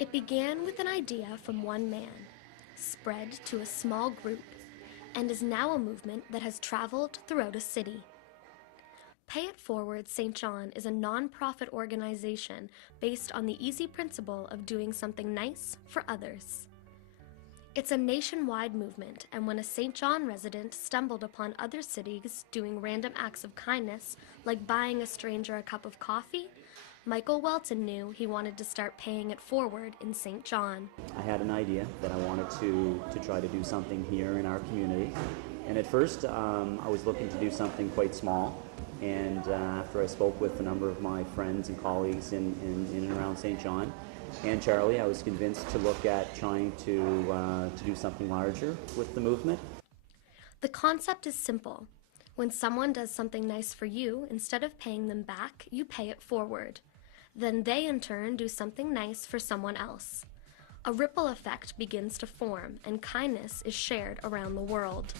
It began with an idea from one man, spread to a small group, and is now a movement that has traveled throughout a city. Pay It Forward St. John is a non-profit organization based on the easy principle of doing something nice for others. It's a nationwide movement, and when a St. John resident stumbled upon other cities doing random acts of kindness, like buying a stranger a cup of coffee, Michael Welton knew he wanted to start paying it forward in St. John. I had an idea that I wanted to try to do something here in our community. And at first, I was looking to do something quite small. And after I spoke with a number of my friends and colleagues in and around St. John and Charlie, I was convinced to look at trying to do something larger with the movement. The concept is simple. When someone does something nice for you, instead of paying them back, you pay it forward. Then they in turn do something nice for someone else. A ripple effect begins to form, and kindness is shared around the world.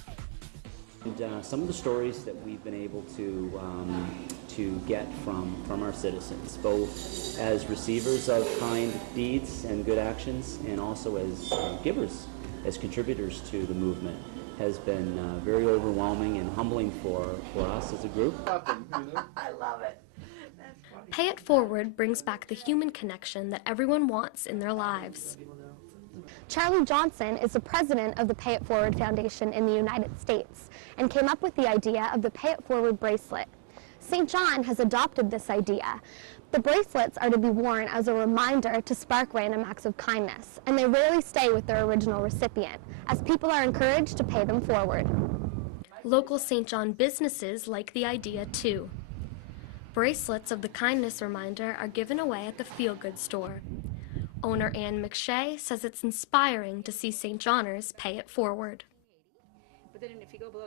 And some of the stories that we've been able to get from our citizens, both as receivers of kind deeds and good actions, and also as givers, as contributors to the movement, has been very overwhelming and humbling for us as a group. I love it. Pay It Forward brings back the human connection that everyone wants in their lives. Charlie Johnson is the president of the Pay It Forward Foundation in the United States and came up with the idea of the Pay It Forward bracelet. St. John has adopted this idea. The bracelets are to be worn as a reminder to spark random acts of kindness, and they rarely stay with their original recipient, as people are encouraged to pay them forward. Local St. John businesses like the idea too. Bracelets of the kindness reminder are given away at the Feel Good store. Owner Ann McShay says it's inspiring to see St. Johners pay it forward.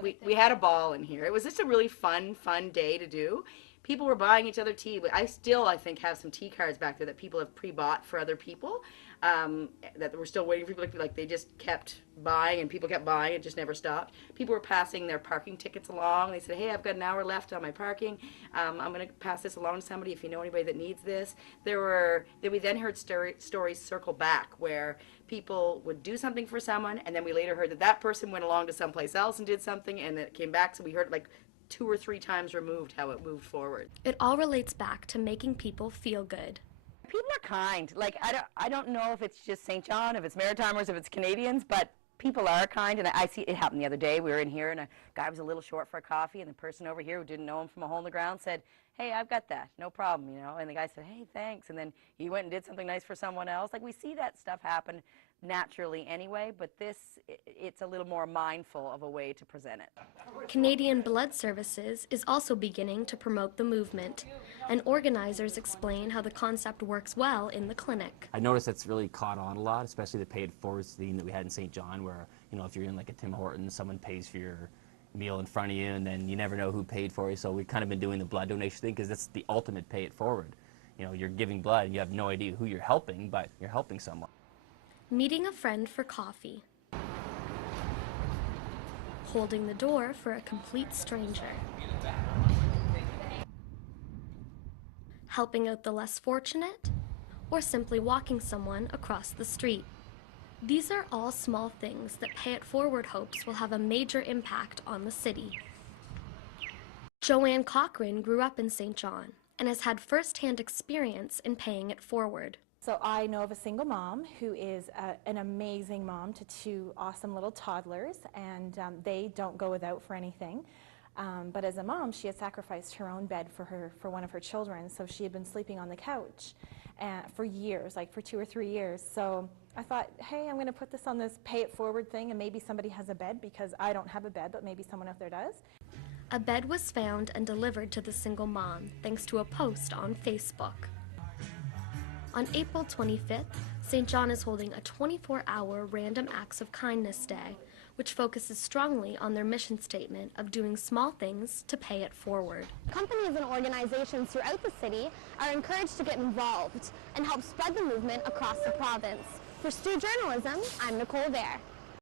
We had a ball in here. It was just a really fun day to do. People were buying each other tea. I think, have some tea cards back there that people have pre-bought for other people, that we're still waiting for people. Like they just kept buying, and people kept buying. It just never stopped. People were passing their parking tickets along. They said, hey, I've got an hour left on my parking. I'm going to pass this along to somebody if you know anybody that needs this. We then heard stories circle back where people would do something for someone, and then we later heard that that person went along to someplace else and did something, and it came back. So we heard like 2 or 3 times removed how it moved forward. It all relates back to making people feel good. People are kind. Like I don't know if it's just St. John, if it's Maritimers, if it's Canadians, but people are kind, and I see it happened the other day. We were in here, and a guy was a little short for a coffee, and the person over here who didn't know him from a hole in the ground said, hey, I've got that, no problem, you know. And the guy said, hey, thanks, and then he went and did something nice for someone else. Like, we see that stuff happen naturally anyway, but it's a little more mindful of a way to present it. Canadian Blood Services is also beginning to promote the movement, and organizers explain how the concept works well in the clinic. I noticed that's really caught on a lot, especially the Pay It Forward theme that we had in St. John, where, you know, if you're in like a Tim Hortons, someone pays for your meal in front of you, and then you never know who paid for you. So we've kind of been doing the blood donation thing because that's the ultimate Pay It Forward. You know, you're giving blood, and you have no idea who you're helping, but you're helping someone. Meeting a friend for coffee. Holding the door for a complete stranger. Helping out the less fortunate, or simply walking someone across the street. These are all small things that Pay It Forward hopes will have a major impact on the city. Joanne Cochran grew up in St. John and has had first-hand experience in paying it forward. So I know of a single mom who is an amazing mom to 2 awesome little toddlers, and they don't go without for anything. But as a mom, she had sacrificed her own bed for one of her children, so she had been sleeping on the couch for years, like for 2 or 3 years. So I thought, hey, I'm going to put this on this Pay It Forward thing, and maybe somebody has a bed, because I don't have a bed, but maybe someone out there does. A bed was found and delivered to the single mom thanks to a post on Facebook. On April 25th, St. John is holding a 24-hour Random Acts of Kindness Day, which focuses strongly on their mission statement of doing small things to pay it forward. Companies and organizations throughout the city are encouraged to get involved and help spread the movement across the province. For Stu Journalism, I'm Nicole Vare.